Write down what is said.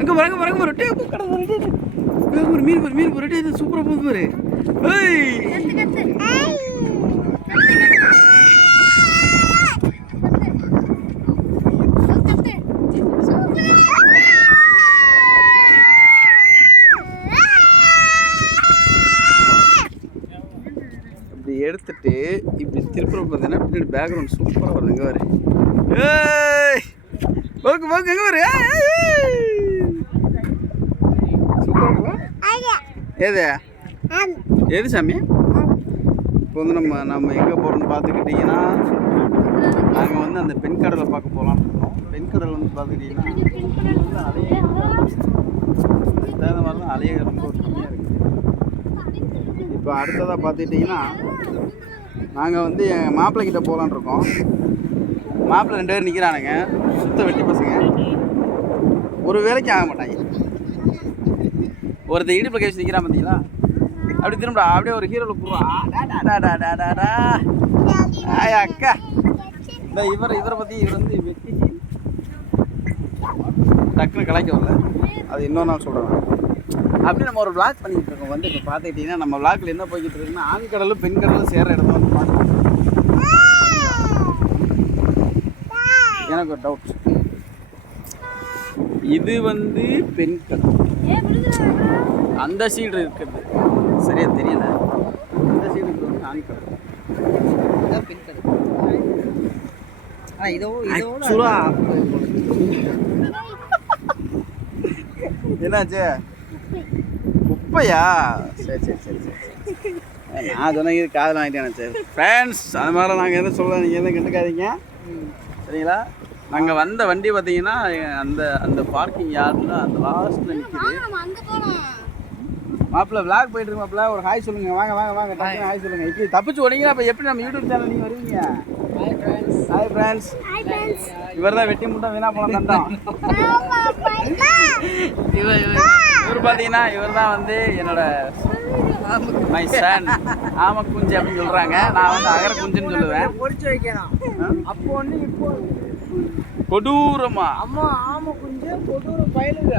அங்கே வரங்க வரங்க ஒரு மீன் பாரு மீன் பாரு இது சூப்பராக போகுது பாரு. இப்படி எடுத்துட்டு இப்படி திருப்புற பார்த்தீங்கன்னா பின்னாடி பேக்ரவுண்ட் சூப்பராக வருது. இங்கே வரு போக்கு போக்கு எங்கே வரு சூப்பராக ஏது எது சாமி? இப்போ வந்து நம்ம எங்கே போகிறோம்னு பார்த்துக்கிட்டிங்கன்னா நாங்கள் வந்து அந்த பெண் கடலை பார்க்க போகலான்னு இருக்கோம். பெண் கடல் வந்து பார்த்துக்கிட்டிங்கன்னா தகுந்த மாதிரி தான் அலைய ரொம்ப கம்மியாக இருக்குது. இப்போ அடுத்ததாக பார்த்துக்கிட்டிங்கன்னா நாங்கள் வந்து எங்கள் மாப்பிள்ளை கிட்டே போகலான்னு இருக்கோம். மாப்பிள்ளை 2 பேர் நிற்கிறானுங்க, சுத்த வெட்டி பசங்க, ஒரு வேலைக்கு ஆக மாட்டாங்க. ஒருத்தர் இடுப்பில் கேச்சு நிற்கிறான் பார்த்தீங்களா, அப்படி திரும்ப அப்படியே ஒரு ஹீரோவில் போடுவான். அக்கா இந்த இவரை பற்றி இவர் வந்து வெட்டி டக்குன்னு கலாய்க்க வரல, அது இன்னொரு நாள் சொல்கிறேன். அப்படி நம்ம ஒரு விளாக் பண்ணிக்கிட்டு இருக்கோம். வந்து இப்போ பார்த்துக்கிட்டிங்கன்னா நம்ம விளாக்கில் என்ன போய்கிட்டு இருக்குன்னா ஆண் கடலும் பெண் கடலும் சேர்கிற இடத்த வந்து பார்க்கணும். எனக்கு ஒரு டவுட், இது வந்து பெண் கடல், அந்த சைடு இருக்கிறது சரியா தெரியல, அந்த சைடு இருக்கிறது ஆண் கடல், பெண் கடல். என்னாச்சு குப்பையா? சரி சரி சரி சரி நான் சொன்ன இது காதில் வாங்கிட்டேன். சரி ஃப்ரெண்ட்ஸ், அது மாதிரிலாம் நாங்கள் எதுவும் சொல்ல, நீங்கள் எதுவும் கண்டுக்காதீங்க சரிங்களா? நாங்கள் வந்த வண்டி பார்த்தீங்கன்னா அந்த அந்த பார்க்கிங் யார்டில் அந்த லாஸ்ட்டில் நிற்கிது. மாப்பிள்ள விளாக் போயிட்டு இருக்கு. மாப்பிள்ள ஒரு ஹாய் சொல்லுங்கள். வாங்க வாங்க வாங்க டக்குனு ஹாய் சொல்லுங்கள். இப்படி தப்பிச்சு ஓடிங்கன்னா அப்போ எப்படி நம்ம யூடியூப் சேனல் நீங்கள் வருவீங்க? ஹாய் ஃப்ரெண்ட்ஸ், இவர் தான் வெட்டி முட்டை வீணா போன தண்டம். இவர் பார்த்தீங்கன்னா இவர் தான் வந்து என்னோட மை சன் ஆம குஞ்சு அப்படின்னு சொல்கிறாங்க. நான் வந்து அகர குஞ்சுன்னு சொல்லுவேன். பொறிச்சு வைக்கணும் அப்போ ஒன்று இப்போ கொடூரமா அம்மா ஆம குஞ்சு கொடூர பயலுங்க.